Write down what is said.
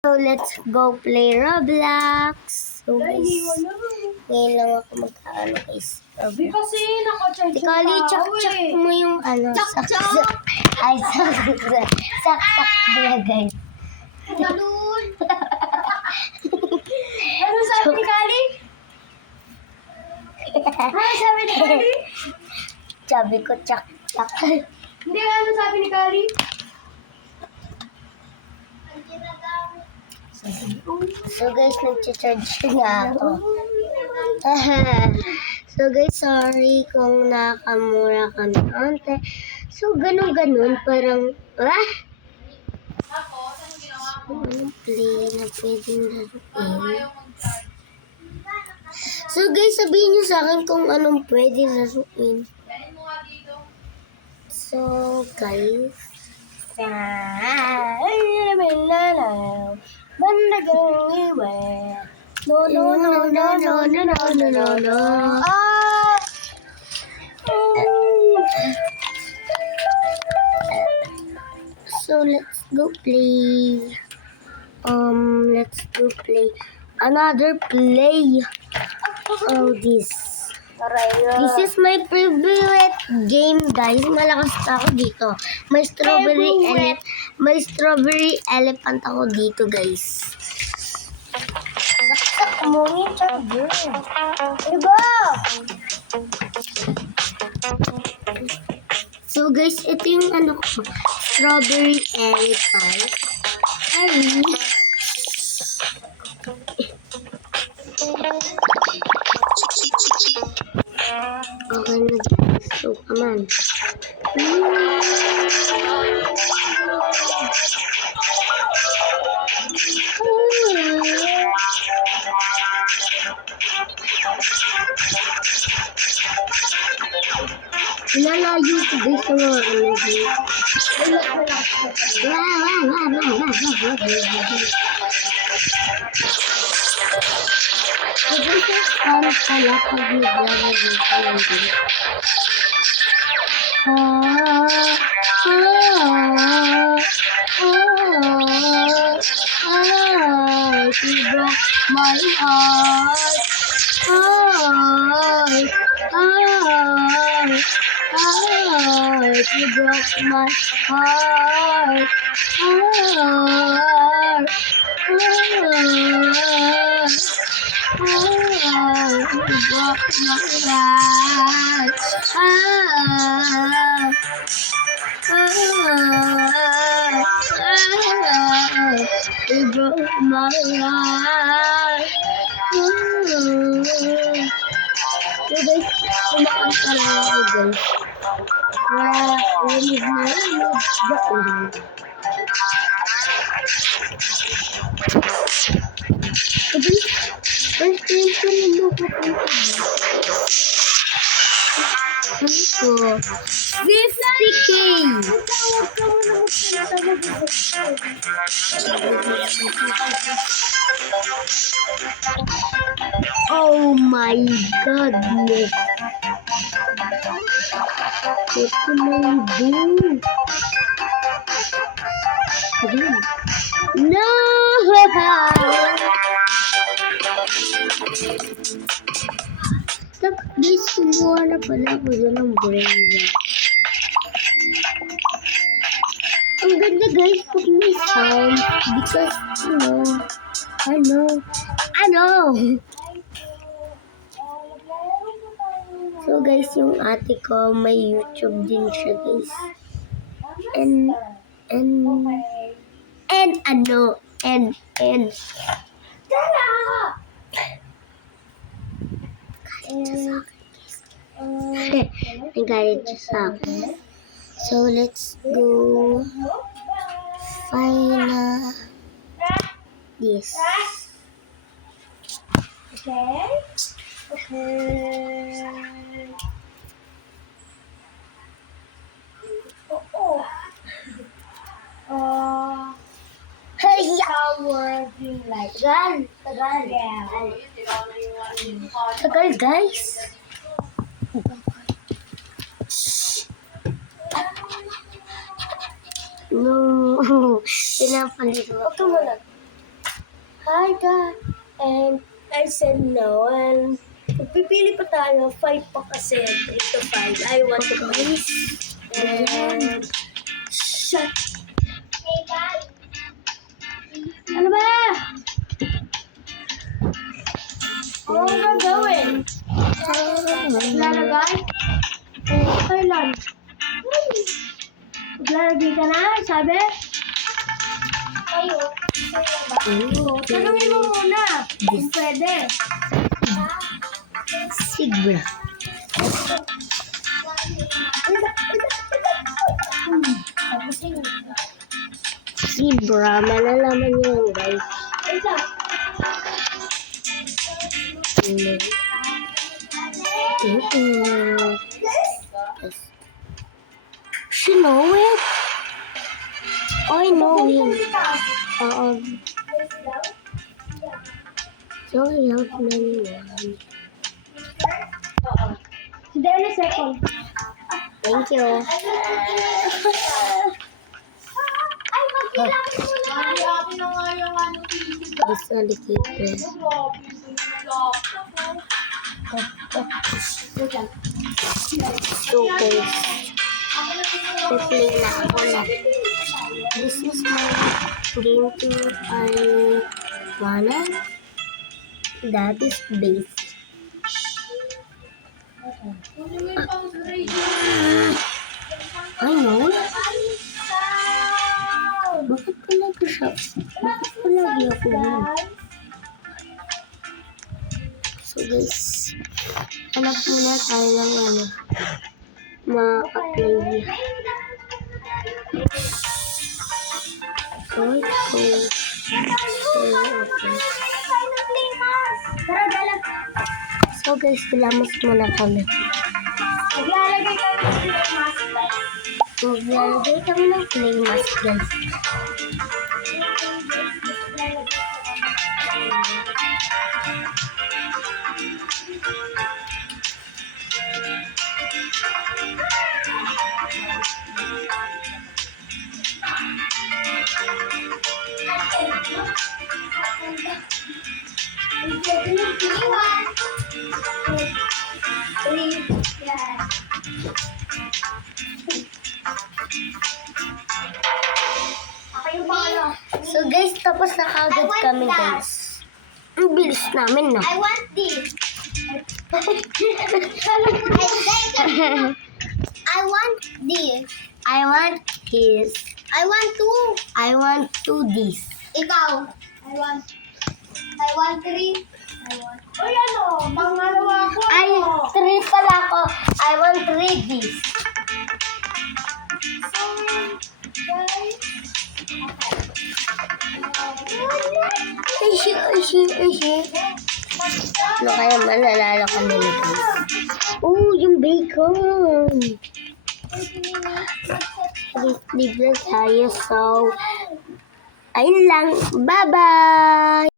So, let's go play Roblox. So, guys, ngayon lang ako mag-ano guys. Roblox. Kasi naka-charge yung Tikali, tao chak-chak eh. mo yung ano. Chak-chak! Ay, sak-sak pala guys. Ganun. Ano sabi ni Kali? Ano sabi ni Kali? Sabi ko, chak-chak. Hindi, ano sabi ni Kali? So, guys, nag-charge nga ako. So, guys, sorry kung nakamura kami konti. So, ganun-ganun, parang, So, anong play na pwedeng laruin? So, guys, sabihin nyo sa akin kung anong pwedeng laruin. So, guys, no. So let's go play. Let's go play another play. Oh, this is my favorite game, guys. Malakas ako dito. May strawberry elephant ako dito, guys. Saksak mo yung charger. Diba? So, guys, ito yung ano ko. Strawberry elephant. Ay. Okay na, guys. So, come on. Lalayo ko, guys, sa mga ano, guys. Parang pala pag naglalagay ka lang din. She broke my heart. She broke my heart. It broke my heart. So guys, kumakas ka lang ako guys. Rinig na rinig ba ulit? So guys, first time ko rin mapupunta. Ano to? 50K! Oh my goodness! What can I do? No! Stop, guys, kumuha na pala ako dyan ng brain. Ang ganda, guys, pag may sound. Because, ano. So, guys, yung ate ko, may YouTube din siya, guys. And, nagalit siya sa akin. So, let's go find this. Okay. How would you like? Tagal. Yeah. Tagal, guys. No. Pinapalit mo. hi guys. And I said no. And pipili pa tayo. 5 pa kasi. 3 to 5. I want to guys. And shut. Hey guys. Ano ba? Ano ang gagawin? Maglalagay? Kailan? Maglalagay ka na, sabi? Kayo. Tanungin mo muna. Kung pwede. Sigla. Zebra, malalaman niyo yun, guys. Isa. She know it? I know him. So I help anyone. Si Dennis second. Thank you. Ay, magkailangan mo na. Ay, akin na nga yung ano. This alligator. So guys, play na ako na. This is my game to wanna. That is base. I know. Bakit palagi siya? Bakit palagi ako yun? So guys, hanap muna tayo ng ano, ma-play. So, okay. So guys, kilamos muna kami. Maglalagay tayo ng mask. Maglalagay kami ng play mask guys. So guys, tapos na kagad kami guys. Ang bilis namin, no? I want this. I want this. I want his. I want two. I want to this. Ikaw. I want three. I want. Uy, ano? Pangalawa ko. Ay, 3 pala ako. I want 3 this. So, guys. Ay, ano kaya manalala kami na guys? Oh, yung bacon. Libre tayo. So, ayun lang. Bye-bye!